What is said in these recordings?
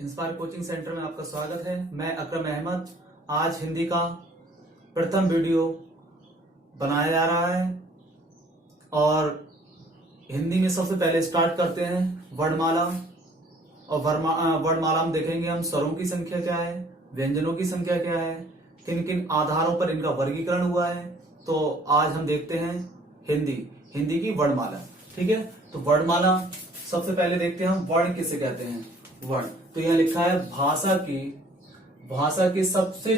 Inspire coaching centre में आपका स्वागत है। मैं अकरम अहमद। आज हिंदी का प्रथम वीडियो बनाया जा रहा है और हिंदी में सबसे पहले स्टार्ट करते हैं वर्णमाला। और वर्णमाला में देखेंगे हम स्वरों की संख्या क्या है, व्यंजनों की संख्या क्या है, किन किन आधारों पर इनका वर्गीकरण हुआ है। तो आज हम देखते हैं हिंदी की वर्णमाला। ठीक है, तो वर्णमाला सबसे पहले देखते हैं हम वर्ण किसे कहते हैं। वर्ण तो यह लिखा है भाषा की सबसे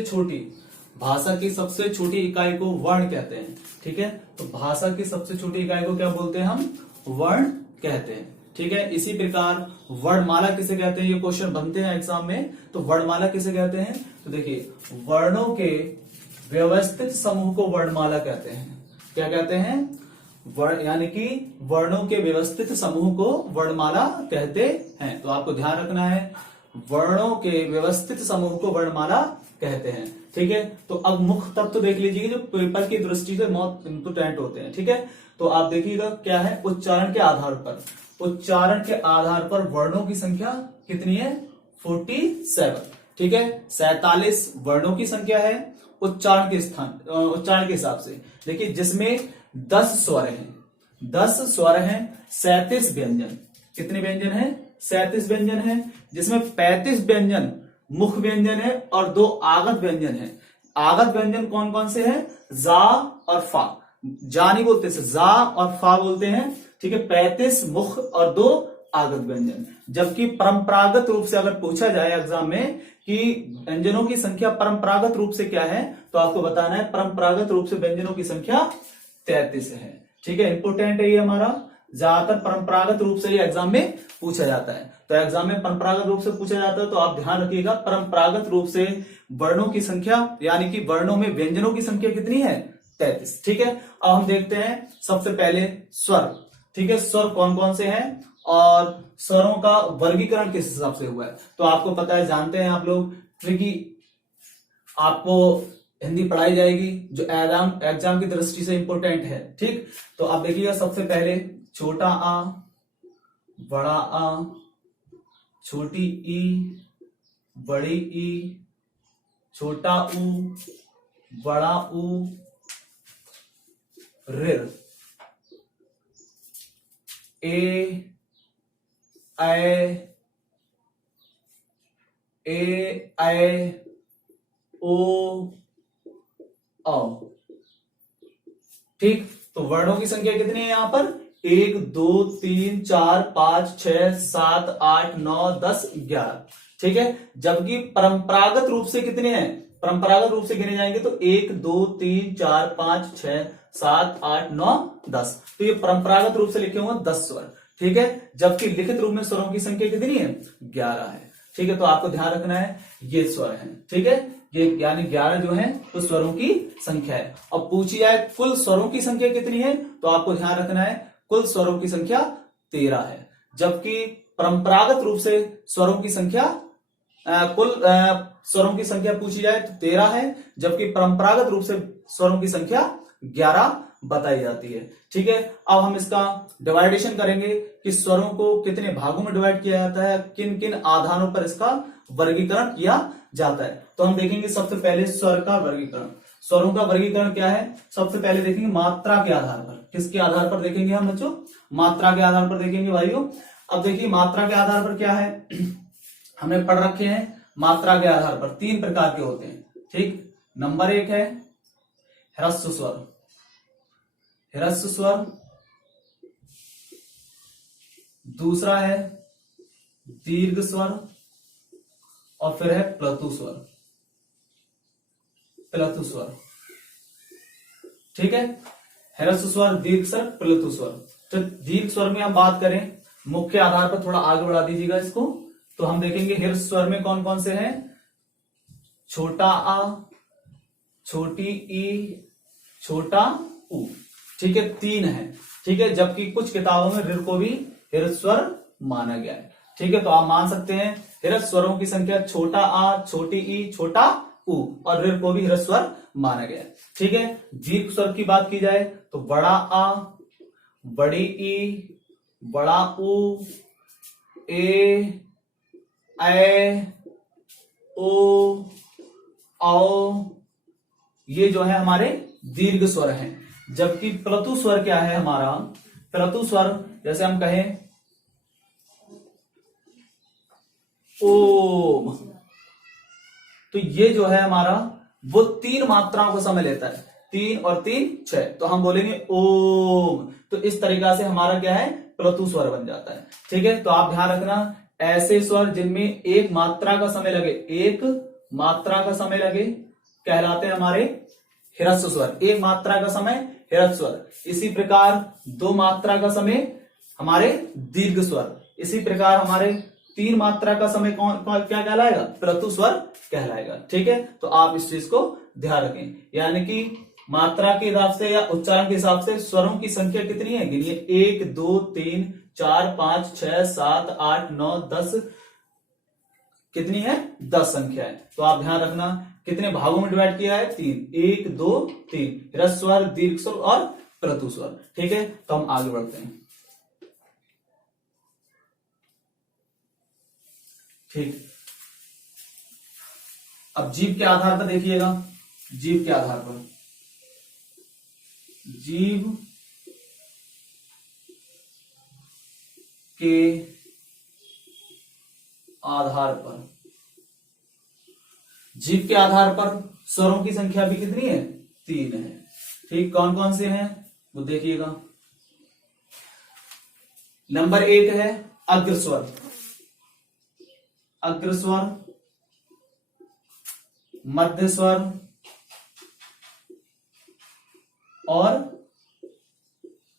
छोटी इकाई को वर्ण कहते हैं। ठीक है, तो भाषा की सबसे छोटी इकाई को क्या बोलते हैं हम, वर्ण कहते हैं। ठीक है, इसी प्रकार वर्णमाला किसे कहते हैं, ये क्वेश्चन बनते हैं एग्जाम में। तो वर्णमाला किसे कहते हैं, तो देखिए वर्णों के व्यवस्थित समूह को वर्णमाला कहते हैं। क्या कहते हैं, यानी कि वर्णों के व्यवस्थित समूह को वर्णमाला कहते हैं। तो आपको ध्यान रखना है, वर्णों के व्यवस्थित समूह को वर्णमाला कहते हैं। ठीक है, तो अब मुख्य तत्व देख लीजिए जो पेपर की दृष्टि से बहुत इंपोर्टेंट होते हैं। ठीक है, तो आप देखिएगा क्या है, उच्चारण के आधार पर वर्णों की संख्या कितनी है, 47। ठीक है, 47 वर्णों की संख्या है उच्चारण के हिसाब से। देखिए जिसमें 10 स्वर हैं 37 व्यंजन। कितने व्यंजन हैं, 37 व्यंजन हैं, जिसमें 35 व्यंजन मुख्य व्यंजन है और 2 आगत व्यंजन है। आगत व्यंजन कौन कौन से हैं, जा और फा। जा नहीं बोलते, जा और फा बोलते हैं। ठीक है, 35 मुख्य और 2 आगत व्यंजन। जबकि परंपरागत रूप से अगर पूछा जाए एग्जाम में कि व्यंजनों की संख्या परंपरागत रूप से क्या है, तो आपको बताना है परंपरागत रूप से व्यंजनों की संख्या 33 है। ठीक है, इंपोर्टेंट है ये हमारा, ज्यादातर परंपरागत रूप से ये एग्जाम में पूछा जाता है। तो एग्जाम में परंपरागत रूप से पूछा जाता है, तो आप ध्यान रखिएगा परंपरागत रूप से वर्णों की संख्या यानी कि वर्णों में व्यंजनों की संख्या कितनी है, 33। ठीक है, अब हम देखते हैं सबसे पहले स्वर। ठीक है, स्वर कौन कौन से हैं और स्वरों का वर्गीकरण किस हिसाब से हुआ है। तो आपको पता है, जानते हैं आप लोग, ट्रिकी आपको हिंदी पढ़ाई जाएगी जो एग्जाम की दृष्टि से इंपोर्टेंट है। ठीक, तो आप देखिएगा सबसे पहले छोटा आ, बड़ा आ, छोटी ई, बड़ी ई, छोटा ऊ, बड़ा ऊ, ऋ, ए, ऐ, ओ, औ। ठीक, तो वर्णों की संख्या कितनी है यहां पर, 1 2 3 4 5 6 7 8 9 10 11। ठीक है, जबकि परंपरागत रूप से कितने हैं, परंपरागत रूप से गिने जाएंगे तो 1 2 3 4 5 6 7 8 9 10। तो ये परंपरागत रूप से लिखे हुए 10 स्वर। ठीक है, जबकि लिखित रूप में स्वरों की संख्या कितनी है, 11 है। ठीक है, तो आपको ध्यान रखना है ये स्वर है। ठीक है, ये यानी 11 जो है तो स्वरों की संख्या है। अब पूछी जाए कुल स्वरों की संख्या कितनी है, तो आपको ध्यान रखना है कुल स्वरों की संख्या 13 है। जबकि परंपरागत रूप से स्वरों की संख्या स्वरों की संख्या पूछी जाए तो 13 है, जबकि परंपरागत रूप से स्वरों की संख्या 11 बताई जाती है। ठीक है, अब हम इसका डिवाइडेशन करेंगे कि स्वरों को कितने भागों में डिवाइड किया जाता है, किन किन आधारों पर इसका वर्गीकरण किया जाता है। तो हम देखेंगे सबसे पहले स्वर का वर्गीकरण। स्वरों का वर्गीकरण क्या है, सबसे पहले देखेंगे मात्रा के आधार पर। किसके आधार पर देखेंगे हम बच्चों, मात्रा के आधार पर देखेंगे भाइयों। अब देखिए मात्रा के आधार पर क्या है, हमने पढ़ रखे हैं मात्रा के आधार पर 3 प्रकार के होते हैं। ठीक, नंबर 1 है ह्रस्व स्वर, दूसरा है दीर्घ स्वर और फिर है प्लतु स्वर। ठीक है, ह्रस्व स्वर, दीर्घ स्वर, प्लतु स्वर। तो दीर्घ स्वर में हम बात करें, मुख्य आधार पर थोड़ा आगे बढ़ा दीजिएगा इसको, तो हम देखेंगे ह्रस्व स्वर में कौन कौन से हैं, छोटा आ, छोटी ई, छोटा ऊ। ठीक है, 3 है। ठीक है, जबकि कुछ किताबों में ऋ को भी ह्रस्व स्वर माना गया है। ठीक है, तो आप मान सकते हैं ह्रस्व स्वरों की संख्या छोटा आ, छोटी ई, छोटा ऊ, और ऋ को भी ह्रस्व स्वर माना गया है। ठीक है, दीर्घ स्वर की बात की जाए तो बड़ा आ, बड़ी ई, बड़ा ऊ, ए, ए, ओ, औ, ये जो है हमारे दीर्घ स्वर हैं। जबकि प्लतु स्वर क्या है हमारा? प्लतु स्वर जैसे हम कहें ओम, तो ये जो है हमारा वो 3 मात्राओं का समय लेता है, 3 और 3 6, तो हम बोलेंगे ओम। तो इस तरीका से हमारा क्या है? प्लतु स्वर बन जाता है। ठीक है, तो आप ध्यान रखना, ऐसे स्वर जिनमें एक मात्रा का समय लगे, एक मात्रा का समय लगे, कहलाते हैं हमारे ह्रस्व स्वर। एक मात्रा का समय ह्रस्व स्वर। इसी प्रकार 2 मात्रा का समय हमारे दीर्घ स्वर। इसी प्रकार हमारे 3 मात्रा का समय क्या कहलाएगा? प्लतु स्वर कहलाएगा। ठीक है, तो आप इस चीज को ध्यान रखें। यानी कि मात्रा के हिसाब से या उच्चारण के हिसाब से स्वरों की संख्या कितनी है? गिनिए, 1 2 3 4 5 6 7 8 9 10। कितनी है? 10 संख्या है। तो आप ध्यान रखना कितने भागों में डिवाइड किया है? 3, 1 2 3, ह्रस्व स्वर, दीर्घ स्वर और प्लतु स्वर। ठीक है, तो हम आगे बढ़ते हैं। ठीक, अब जीभ के आधार पर देखिएगा। जीभ के आधार पर, जीभ के आधार पर, जीभ के आधार पर स्वरों की संख्या भी कितनी है? 3 है। ठीक, कौन कौन से हैं वो देखिएगा। नंबर 1 है अग्रस्वर। अग्रस्वर, मध्य स्वर और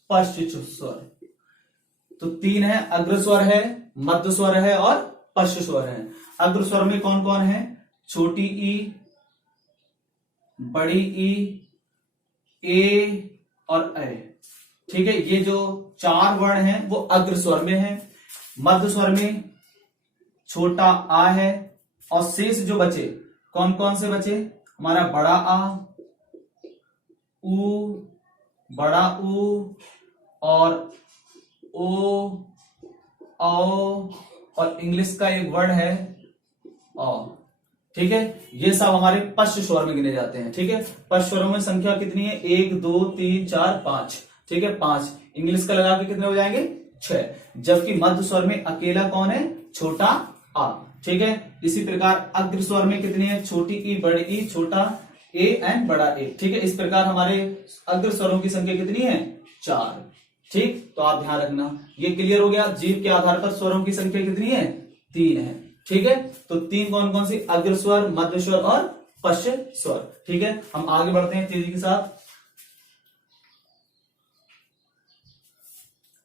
पश्च स्वर। तो 3 है, अग्रस्वर है, मध्य स्वर है और पश्च स्वर है। अग्रस्वर में कौन कौन है? छोटी ई, बड़ी ई, ए और ए। ठीक है, ये जो 4 वर्ण हैं वो अग्रस्वर में हैं। मध्य स्वर में छोटा आ है और शेष जो बचे, कौन कौन से बचे? हमारा बड़ा आ, ऊ, बड़ा ऊ और ओ, औ और इंग्लिश का एक वर्ड है औ। ठीक है, ये सब हमारे पश्च स्वर में गिने जाते हैं। ठीक है, पश्च स्वरों में संख्या कितनी है? 1 2 3 4 5। ठीक है, 5 इंग्लिश का लगा के कितने हो जाएंगे? 6। जबकि मध्य स्वर में अकेला कौन है? छोटा आ। ठीक है, इसी प्रकार अग्र स्वर में कितनी है? छोटी ई, बड़ी ई, छोटा ए एंड बड़ा ए। ठीक है, इस प्रकार हमारे अग्र स्वरों की संख्या कितनी है? 4। ठीक, तो आप ध्यान रखना, ये क्लियर हो गया। जीभ के आधार पर स्वरों की संख्या कितनी है? 3 है। ठीक है, तो 3 कौन कौन सी? अग्र स्वर, मध्य स्वर और पश्च स्वर। ठीक है, हम आगे बढ़ते हैं तेजी के साथ।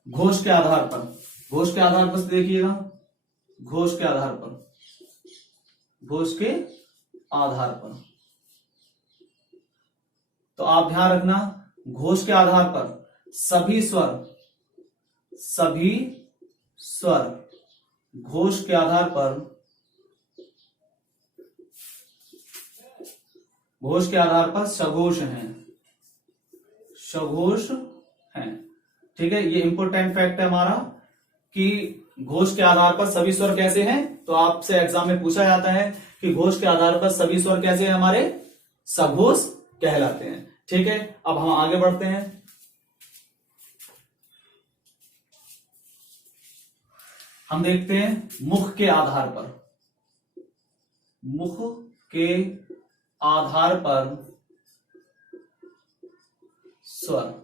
घोष के आधार पर, घोष के आधार पर देखिएगा। घोष के आधार पर, घोष के आधार पर, तो आप ध्यान रखना, घोष के आधार पर सभी स्वर, सभी स्वर घोष के आधार पर, घोष के आधार पर सघोष हैं, सघोष हैं। ठीक है, ये इंपोर्टेंट फैक्ट है हमारा कि घोष के आधार पर सभी स्वर कैसे हैं। तो आपसे एग्जाम में पूछा जाता है कि घोष के आधार पर सभी स्वर कैसे हैं? हमारे सघोष कहलाते हैं। ठीक है, अब हम आगे बढ़ते हैं। हम देखते हैं मुख के आधार पर, मुख के आधार पर स्वर।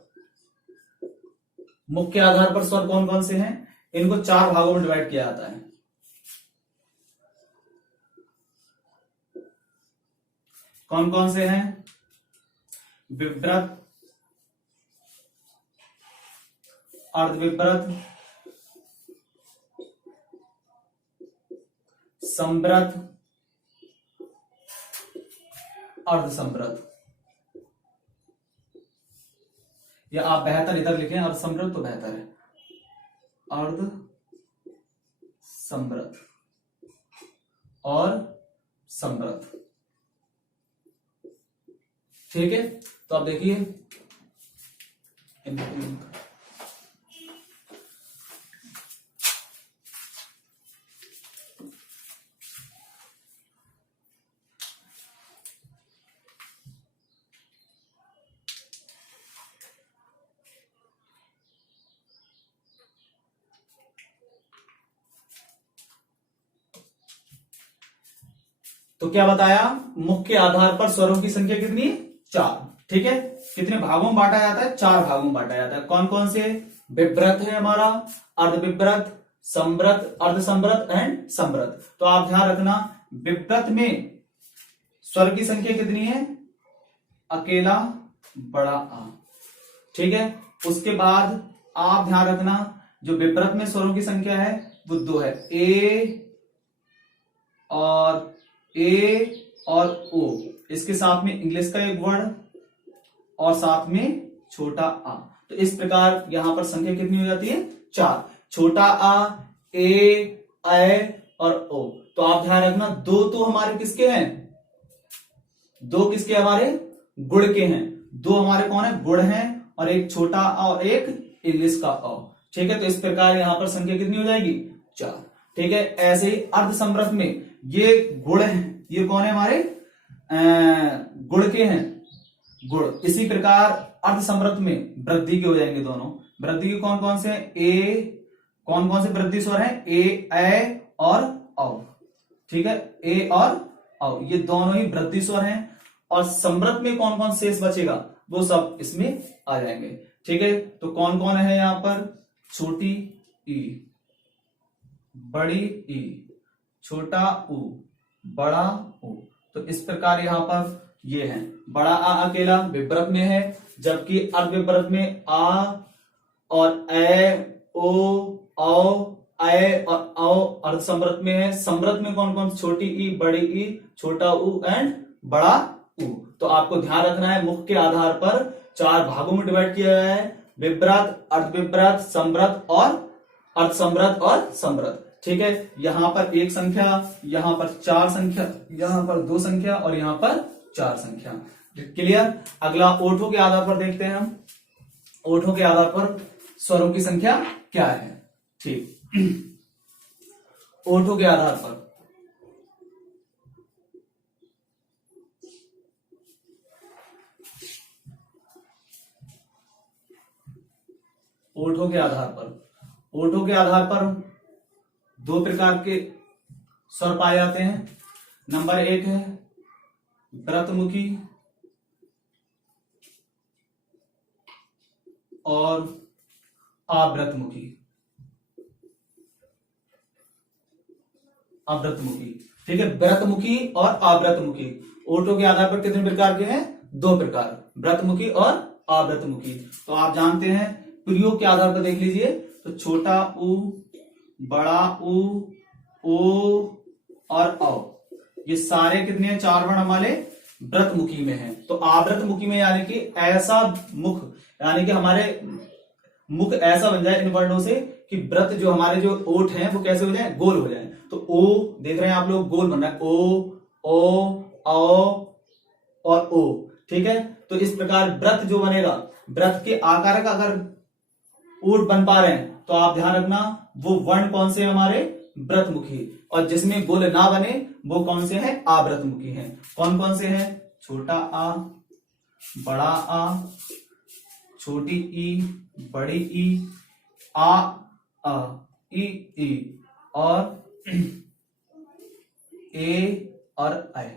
मुख के आधार पर स्वर कौन कौन से हैं? इनको 4 भागों में डिवाइड किया जाता है। कौन कौन से हैं? विव्रत, अर्धविव्रत, संव्रत, अर्धसंव्रत। या आप बेहतर इधर लिखें, अर्धसंव्रत तो बेहतर है, अर्ध संव्रत और संव्रत। ठीक है, तो आप देखिए, तो क्या बताया, मुख के आधार पर स्वरों की संख्या कितनी है, 4। ठीक है, कितने भागों में बांटा जाता है, 4 भागों में बांटा जाता है। कौन कौन से, विव्रत है हमारा, अर्धविव्रत, संव्रत, अर्धसंव्रत एंड संव्रत। तो आप ध्यान रखना, विव्रत में स्वर की संख्या कितनी है, अकेला बड़ा आ। ठीक है, उसके बाद आप ध्यान रखना, जो विव्रत में स्वरों की संख्या है वो 2 है, ए और ओ। इसके साथ में इंग्लिश का एक वर्ड और साथ में छोटा आ। तो इस प्रकार यहां पर संख्या कितनी हो जाती है, 4। छोटा आ, ए, और ओ। तो आप ध्यान रखना, 2 तो हमारे किसके हैं, 2 किसके हमारे गुण के हैं, 2 हमारे कौन है, गुण हैं, और एक छोटा आ और एक इंग्लिश का अ। ठीक है, तो इस प्रकार यहां पर संख्या कितनी हो जाएगी, 4। ठीक है, ऐसे ही अर्धसंवृत में ये गुण है, ये कौन है हमारे गुण के हैं, गुण। इसी प्रकार अर्धसंवृत में वृद्धि के हो जाएंगे दोनों। वृद्धि के कौन कौन से हैं, कौन कौन से वृद्धि स्वर हैं, ए और औ। ठीक है, ए और औ, ये दोनों ही वृद्धि स्वर हैं। और संवृत में कौन कौन शेष बचेगा, वो सब इसमें आ जाएंगे। ठीक है, तो कौन कौन है यहां पर, छोटी ई, बड़ी ई, छोटा ऊ, बड़ा ऊ। तो इस प्रकार यहां पर ये है, बड़ा आ अकेला विव्रत में है, जबकि अर्धविव्रत में आ और ए, ओ, औ, ए और औ अर्धसंवृत में है। संवृत में कौन कौन, छोटी ई, बड़ी ई, छोटा ऊ एंड बड़ा ऊ। तो आपको ध्यान रखना है, मुख के आधार पर 4 भागों में डिवाइड किया गया है, विव्रत, अर्धविव्रत, संवृत और अर्धसंवृत और संवृत। ठीक है, यहां पर 1 संख्या, यहां पर 4 संख्या, यहां पर 2 संख्या और यहां पर 4 संख्या। क्लियर। अगला ओठों के आधार पर देखते हैं हम, ओठों के आधार पर स्वरों की संख्या क्या है। ठीक, ओठों के आधार पर ओठों के आधार पर ओठों के आधार पर 2 प्रकार के स्वर पाए जाते हैं। नंबर 1 है व्रतमुखी और अव्रतमुखी। अव्रतमुखी, ठीक है, व्रतमुखी और अव्रतमुखी। ओठों के आधार पर कितने प्रकार के हैं, 2 प्रकार, व्रतमुखी और अव्रतमुखी। तो आप जानते हैं, प्रयोग के आधार पर देख लीजिए, तो छोटा ऊ, बड़ा ऊ, ओ और औ, ये सारे कितने हैं, 4 वर्ण हमारे व्रतमुखी में हैं। तो अव्रतमुखी में यानी कि ऐसा मुख, यानी कि हमारे मुख ऐसा बन जाए इन वर्णों से कि व्रत जो हमारे जो ओठ हैं वो कैसे हो जाए, गोल हो जाए। तो ओ देख रहे हैं आप लोग, गोल बन रहा है, ओ और ओ। ठीक है, तो इस प्रकार व्रत जो बनेगा, व्रत के आकार का अगर ओठ बन पा रहे हैं तो आप ध्यान रखना वो वर्ण कौन से हमारे व्रतमुखी, और जिसमें गोल ना बने वो कौन से हैं, अव्रतमुखी हैं। कौन कौन से हैं, छोटा आ, बड़ा आ, छोटी ई, बड़ी ई, आ ई और ए और ऐ।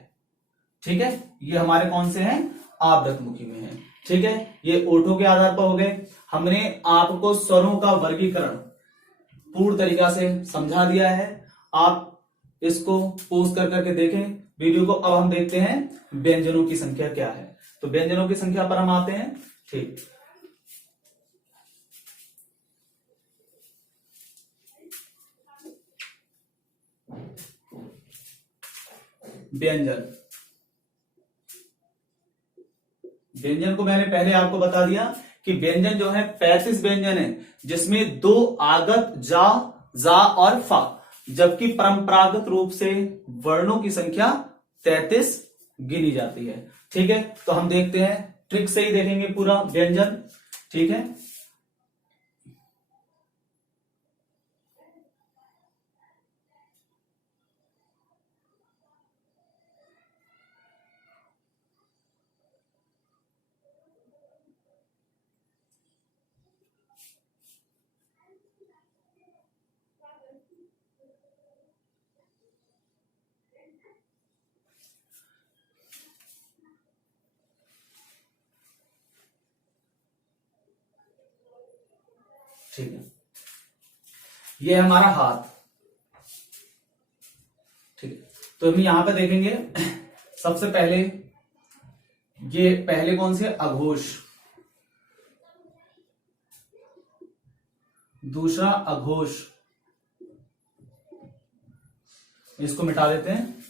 ठीक है, ये हमारे कौन से हैं, अव्रतमुखी में हैं। ठीक है, ये ओठों के आधार पर हो गए। हमने आपको स्वरों का वर्गीकरण पूर्ण तरीका से समझा दिया है। आप इसको पोस्ट कर करके देखें वीडियो को। अब हम देखते हैं व्यंजनों की संख्या क्या है। तो व्यंजनों की संख्या पर हम आते हैं। ठीक, व्यंजन, व्यंजन को मैंने पहले आपको बता दिया कि व्यंजन जो है 35 व्यंजन है, जिसमें 2 आगत जा और फा, जबकि परंपरागत रूप से वर्णों की संख्या 33 गिनी जाती है। ठीक है, तो हम देखते हैं, ट्रिक से ही देखेंगे पूरा व्यंजन। ठीक है, ठीक है, ये है हमारा हाथ। ठीक है, तो हम यहां पे देखेंगे सबसे पहले ये पहले कौन से अघोष, दूसरा अघोष, इसको मिटा देते हैं।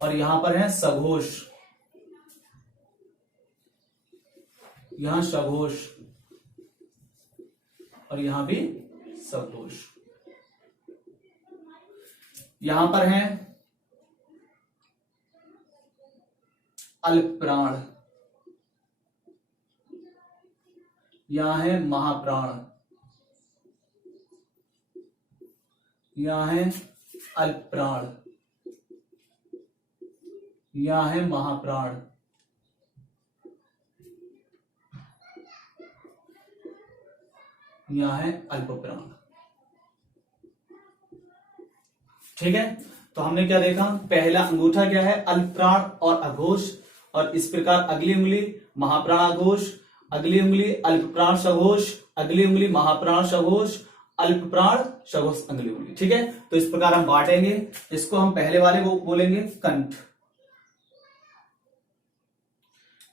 और यहां पर है सघोष, यहां सघोष और यहां भी सघोष। यहां पर है अल्पप्राण, यहां है महाप्राण, यहां है अल्पप्राण, यहां है महाप्राण, यहां है अल्पप्राण। ठीक है, तो हमने क्या देखा, पहला अंगूठा क्या है, अल्पप्राण और अघोष, और इस प्रकार अगली उंगली महाप्राण अघोष, अगली उंगली अल्पप्राण सघोष, अगली उंगली महाप्राण सघोष, अल्पप्राण सघोष अगली उंगली। ठीक है, तो इस प्रकार हम बांटेंगे। इसको हम पहले वाले को बोलेंगे कंठ,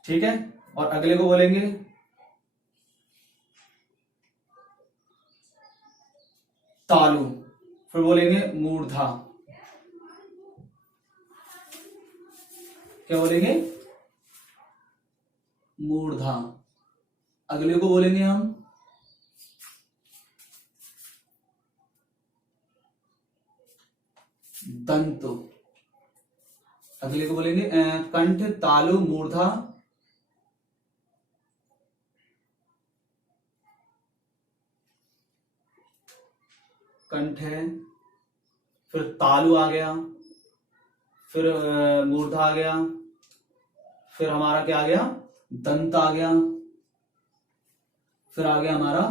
ठीक है, और अगले को बोलेंगे तालु, फिर बोलेंगे मूर्धा, क्या बोलेंगे, मूर्धा। अगले को बोलेंगे हम दंत, अगले को बोलेंगे कंठ, तालु, मूर्धा, कंठ है, फिर तालु आ गया, फिर मूर्धा आ गया, फिर हमारा क्या आ गया, दंत आ गया, फिर आ गया हमारा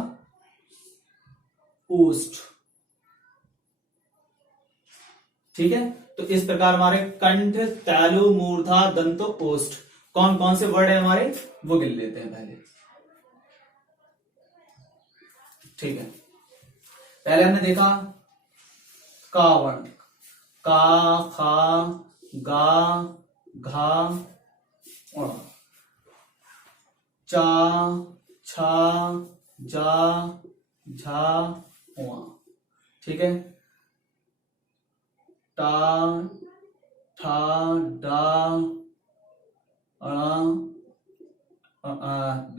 ओष्ठ। ठीक है, तो इस प्रकार हमारे कंठ, तालु, मूर्धा, दंत, ओष्ठ कौन कौन से वर्ड है हमारे, वो गिन लेते हैं पहले। ठीक है, पहले हमने देखा का वर्ण, का, खा, गा, घा, ङ, चा, छा, जा, झा, वा। ठीक है, टा, ठा, डा, अणा,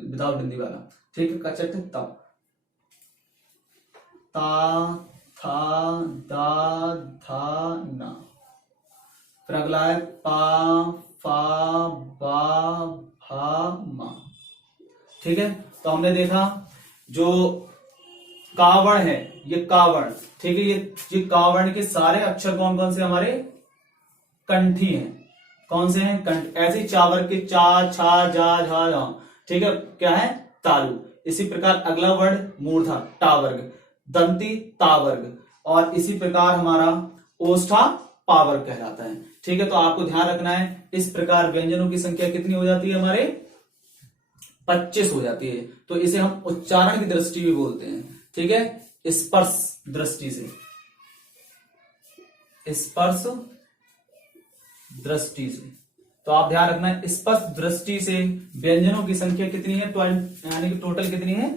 विदाउट बिंदी वाला। ठीक है, कचट, तप, ता, था, दा, धा, ना। फिर अगला है पा, फा, बा, भा, मा। ठीक है, तो हमने देखा जो कावर्ण है, ये कावर्ण, ठीक है, ये कावर्ण के सारे अक्षर कौन कौन से हमारे, कंठी हैं। कौन से हैं, कंठ। ऐसे ही चावर के चा, छा, जा, झा, झा। ठीक है, क्या है, तालु। इसी प्रकार अगला वर्ड मूर्धा, टावर्ग, दंती, तावर्ग, और इसी प्रकार हमारा ओष्ठा पावर्ग कहलाता है। ठीक है, तो आपको ध्यान रखना है, इस प्रकार व्यंजनों की संख्या कितनी हो जाती है हमारे, 25 हो जाती है। तो इसे हम उच्चारण की दृष्टि भी बोलते हैं। ठीक है, स्पर्श दृष्टि से, स्पर्श दृष्टि से, तो आप ध्यान रखना है, स्पर्श दृष्टि से व्यंजनों की संख्या कितनी है, यानी कि टोटल कितनी है,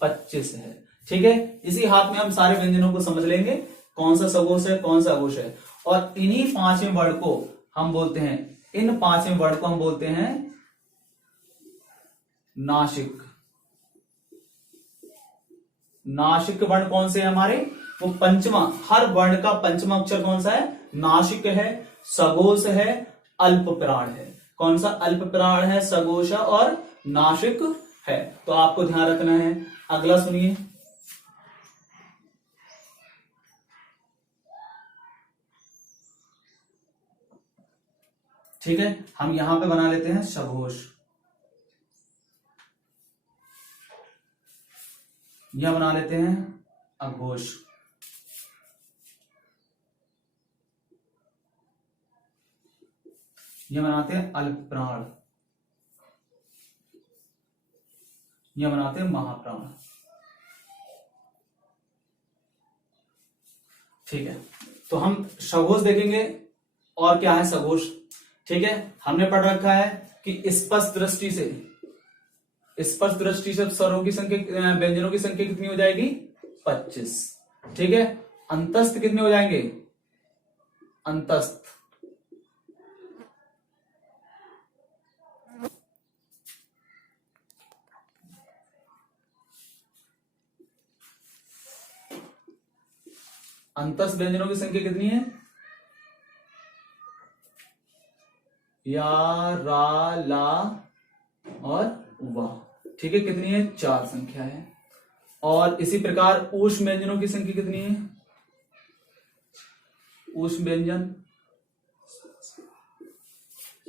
25 है। ठीक है, इसी हाथ में हम सारे व्यंजनों को समझ लेंगे, कौन सा सघोष है, कौन सा अघोष है। और इन्हीं पांचवें वर्ड को हम बोलते हैं, इन पांचवें वर्ड को हम बोलते हैं नासिक। नासिक वर्ण कौन से है हमारे, वो पंचमा, हर वर्ण का पंचमा अक्षर कौन सा है, नासिक है, सघोष है, अल्पप्राण है। कौन सा, अल्पप्राण है, सघोष और नासिक है। तो आपको ध्यान रखना है। अगला सुनिए, ठीक है, हम यहां पे बना लेते हैं सघोष, यह बना लेते हैं अघोष, यह बनाते हैं अल्पप्राण, यह बनाते हैं महाप्राण। ठीक है, तो हम सघोष देखेंगे और क्या है सघोष। ठीक है, हमने पढ़ रखा है कि स्पष्ट दृष्टि से स्वरों की संख्या, व्यंजनों की संख्या कितनी हो जाएगी 25। ठीक है, अंतस्थ कितने हो जाएंगे, अंतस्थ अंतस्थ व्यंजनों की संख्या कितनी है, या, रा, ला और वाह। ठीक है, कितनी है 4 संख्या है। और इसी प्रकार ऊष्म व्यंजनों की संख्या कितनी है, ऊष्म व्यंजन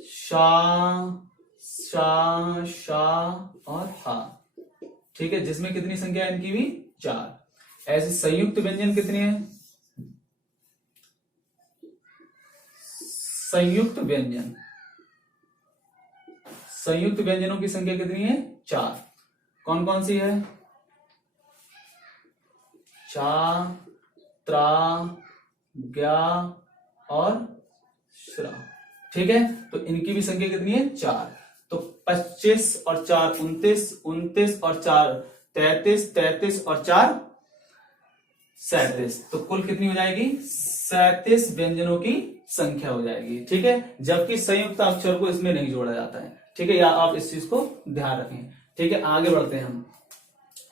शा, शा, शा और हा। ठीक है, जिसमें कितनी संख्या है इनकी भी 4। ऐसे संयुक्त व्यंजन कितने हैं, संयुक्त व्यंजनों की संख्या कितनी है 4। कौन कौन सी है, चा, त्रा, ग्या और श्रा। ठीक है, तो इनकी भी संख्या कितनी है 4। तो 25 और 4 29, 29 और 4 33, 33 और 4 37। तो कुल कितनी हो जाएगी 37 व्यंजनों की संख्या हो जाएगी। ठीक है, जबकि संयुक्त अक्षर को इसमें नहीं जोड़ा जाता है। ठीक है, या आप इस चीज को ध्यान रखें। ठीक है, आगे बढ़ते हैं हम।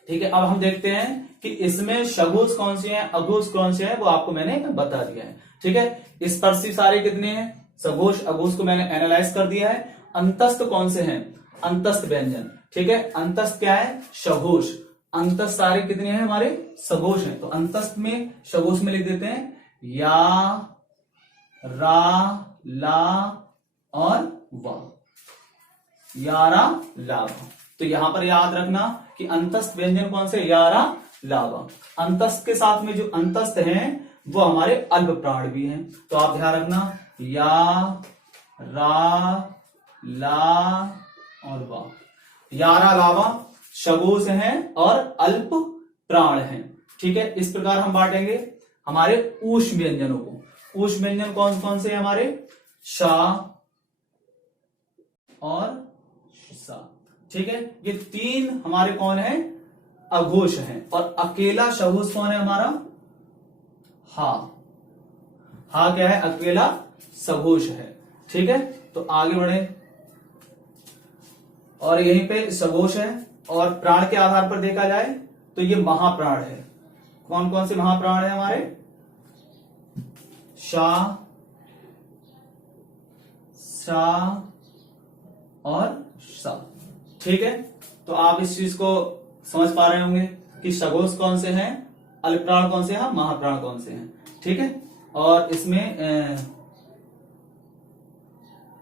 ठीक है, अब हम देखते हैं कि इसमें सघोष कौन सी है, अघोष कौन से है, वो आपको मैंने बता दिया है। ठीक है, स्पर्शी सारे कितने हैं, सघोष अघोष को मैंने एनालाइज कर दिया है। अंतस्थ कौन से हैं, अंतस्थ व्यंजन। ठीक है, अंतस्थ क्या है, सघोष। अंतस्थ सारे कितने हैं हमारे, सघोष हैं। तो अंतस्थ में सघोष में लिख देते हैं या, रा, ला और वा, यारा, लावा। तो यहां पर याद रखना कि अंतस्थ व्यंजन कौन से, यारा, लावा। अंतस्थ के साथ में जो अंतस्थ हैं वो हमारे अल्प प्राण भी हैं। तो आप ध्यान रखना या, रा, ला और वा। यारा, लावा सघोष हैं और अल्प प्राण हैं। ठीक है, इस प्रकार हम बांटेंगे हमारे ऊष्म व्यंजनों को। ऊष्म व्यंजन कौन कौन से हैं हमारे, शा और सा। ठीक है, ये 3 हमारे कौन है, अघोष हैं। और अकेला सघोष कौन है हमारा, हा। हा क्या है, अकेला सघोष है। ठीक है, तो आगे बढ़े। और यहीं पे सघोष है और प्राण के आधार पर देखा जाए तो ये महाप्राण है। कौन कौन से महाप्राण है हमारे, शा, सा और सा। ठीक है, तो आप इस चीज को समझ पा रहे होंगे कि सघोष कौन से हैं, अल्पप्राण कौन से हैं, महाप्राण कौन से हैं। ठीक है, और इसमें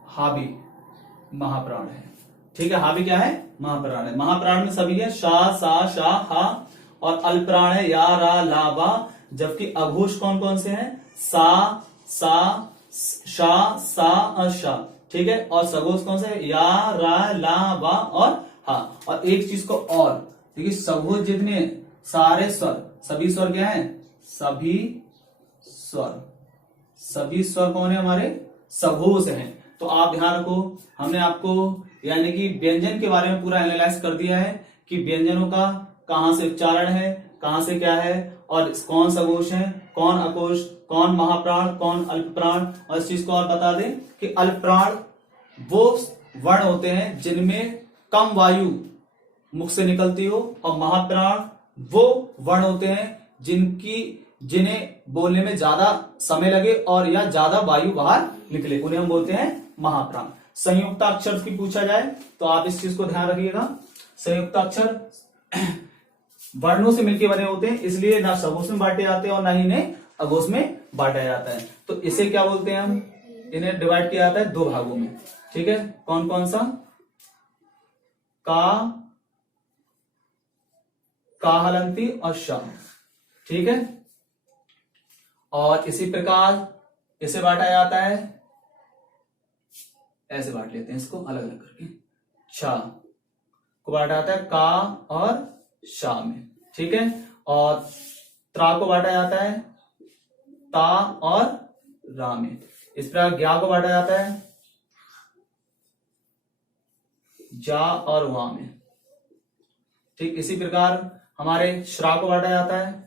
हावी महाप्राण है। ठीक है, हावी क्या है, महाप्राण है। महाप्राण में सभी है शा, सा, शा, हा। और अल्पप्राण है या, रा, ला, वा। जबकि अघोष कौन कौन से हैं, सा, सा, शा, सा और शा। ठीक है, और सघोष कौन से है, या, रा, ला, वा और हा। और एक चीज को और देखिए, सघोष जितने सारे स्वर, सभी स्वर क्या है, सभी स्वर कौन है हमारे, सघोष हैं। तो आप ध्यान रखो, हमने आपको यानी कि व्यंजन के बारे में पूरा एनालाइज कर दिया है कि व्यंजनों का कहां से उच्चारण है, कहां से क्या है, और कौन सघोष है, कौन अघोष, कौन महाप्राण, कौन अल्पप्राण। और इस चीज को और बता दें कि अल्पप्राण वो वर्ण होते हैं जिनमें कम वायु मुख से निकलती हो, और महाप्राण वो वर्ण होते हैं जिन्हें बोलने में ज्यादा समय लगे और या ज्यादा वायु बाहर निकले, उन्हें हम बोलते हैं महाप्राण। संयुक्ताक्षर की पूछा जाए तो आप इस चीज को ध्यान रखिएगा, संयुक्ताक्षर वर्णों से मिलकर बने होते हैं, इसलिए ना सघोष में बांटे जाते हैं और ना ही इन्हें अघोष में बांटा जाता है। तो इसे क्या बोलते हैं हम, इन्हें डिवाइड किया जाता है 2 भागों में। ठीक है, कौन कौन सा, का हलंती और शा। ठीक है, और इसी प्रकार इसे बांटा जाता है, ऐसे बांट लेते हैं इसको अलग अलग करके, छा, को बांटा जाता है का और शा में, ठीक है। और त्रा को बांटा जाता है ता और रा में। इस प्रकार ज्ञा को बांटा जाता है जा और वा में, ठीक। इसी प्रकार हमारे श्रा को बांटा जाता है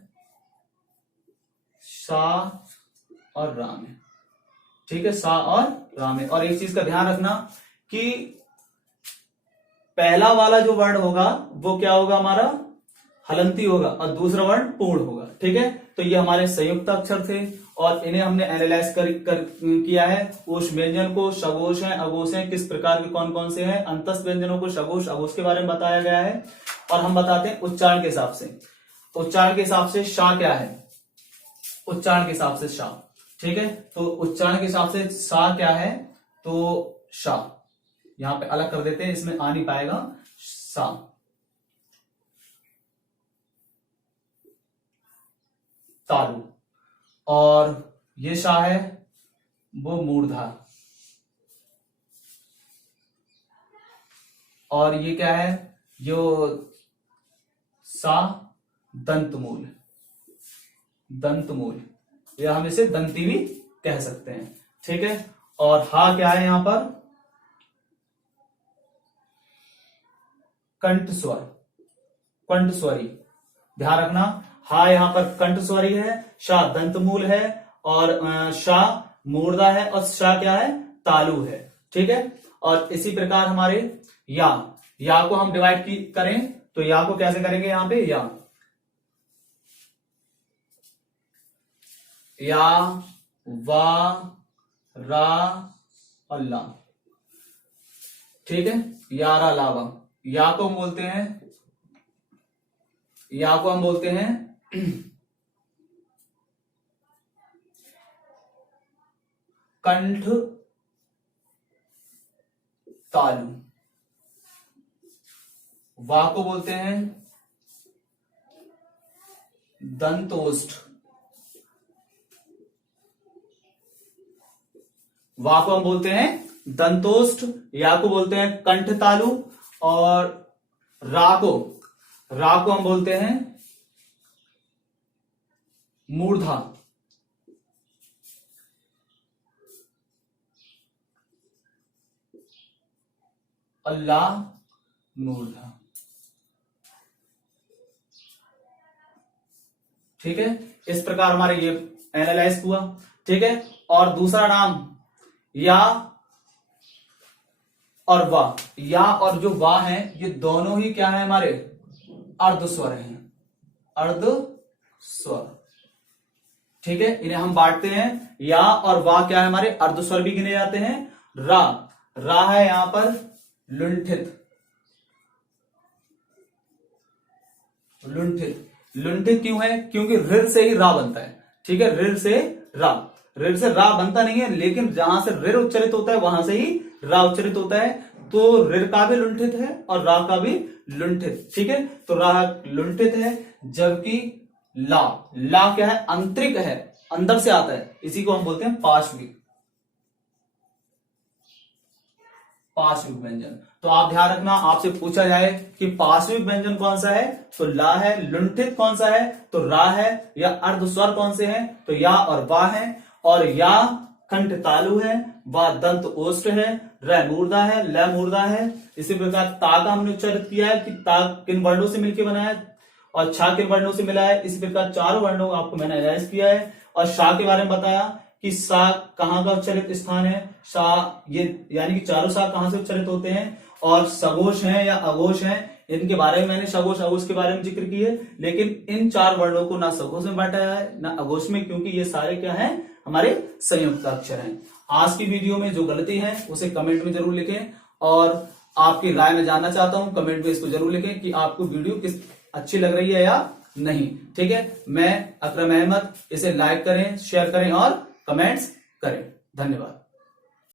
सा और रा में, ठीक है, सा और रा में। और एक चीज का ध्यान रखना कि पहला वाला जो वर्ण होगा वो क्या होगा, हमारा हलंती होगा और दूसरा वर्ण पूर्ण होगा, ठीक है। तो ये हमारे संयुक्त अक्षर थे और इन्हें हमने एनालाइज किया है। उस व्यंजन को सघोष हैं, अघोष हैं, किस प्रकार के कौन कौन से हैं। अंतस्थ व्यंजनों को सघोष अघोष के बारे में बताया गया है। और हम बताते हैं उच्चारण के हिसाब से। उच्चारण के हिसाब से शा क्या है, उच्चारण के हिसाब से शा, ठीक है। तो उच्चारण के हिसाब से सा क्या है, तो शा यहां पे अलग कर देते हैं, इसमें आ नहीं पाएगा सा। तालु। और ये शा है वो मूर्धा। और ये क्या है, जो सा दंतमूल, दंतमूल या हम इसे दंती भी कह सकते हैं, ठीक है। और हा क्या है यहां पर, कंठ स्वर, कंठ स्वरी। ध्यान रखना हा यहां पर कंठ स्वरी है, शा दंतमूल है और शा मूर्धा है और शा क्या है, तालु है, ठीक है। और इसी प्रकार हमारे या को हम डिवाइड करें तो या को कैसे करेंगे, यहां पे या वा रा और ला, ठीक है। या रा लावा। या को हम बोलते हैं, या को हम बोलते हैं कंठ तालु। वा को बोलते हैं दंतोष्ठ। वा को हम बोलते हैं दंतोष्ठ, या को बोलते हैं कंठ तालु और रा को हम बोलते हैं मूर्धा। अल्लाह मूर्धा, ठीक है। इस प्रकार हमारे ये एनालाइज हुआ, ठीक है। और दूसरा नाम या और वा, या और जो वा है ये दोनों ही क्या है, हमारे अर्ध स्वर हैं, अर्ध स्वर, ठीक है। इन्हें हम बांटते हैं, या और वा क्या है, हमारे अर्ध स्वर भी गिने जाते हैं। रा है यहां पर लुंठित, लुंठित क्यों है, क्योंकि ऋर से ही रा बनता है, ठीक है। ऋर से रा बनता नहीं है, लेकिन जहां से ऋर उच्चरित होता है वहां से ही रा उच्चरित होता है। तो ऋर का भी लुंठित है और रा का भी लुंठित, ठीक है। तो रा लुंठित है, जबकि ला क्या है, आंतरिक है, अंदर से आता है। इसी को हम बोलते हैं पार्श्विक व्यंजन। तो आप ध्यान रखना, आपसे पूछा जाए कि पार्श्विक व्यंजन कौन सा है, तो ला है। लुंठित कौन सा है, तो रा है। या अर्ध स्वर कौन से हैं, तो या और वा है। और या कंठ तालु है, वा दंत ओष्ठ है, र मूर्धा है, ल मूर्धा है। इसी प्रकार ता का हमने उच्चारित किया है कि ता किन वर्णों से मिलकर बना है और छा किन वर्णों से मिला है। इसी प्रकार चारों वर्णों को आपको मैंने एनालाइज किया है। और शा के बारे में बताया कि सा कहां का उच्चारित स्थान है, सा ये यानी कि चारों सा कहां से उच्चारित होते हैं। और सघोष हैं या अघोष हैं, इनके बारे में मैंने सघोष अघोष के बारे में जिक्र किए। लेकिन इन चार वर्णों को ना सघोष में बांटा है ना अघोष में, क्योंकि ये सारे क्या हैं, हमारे संयुक्त अक्षर हैं। आज की वीडियो में जो गलती है उसे कमेंट में जरूर लिखें और आपकी राय में जानना चाहता हूं। कमेंट में इसको जरूर लिखें कि आपको वीडियो किस अच्छी लग रही है या नहीं, ठीक है। मैं अकरम अहमद, इसे लाइक करें, शेयर करें और कमेंट्स करें। धन्यवाद।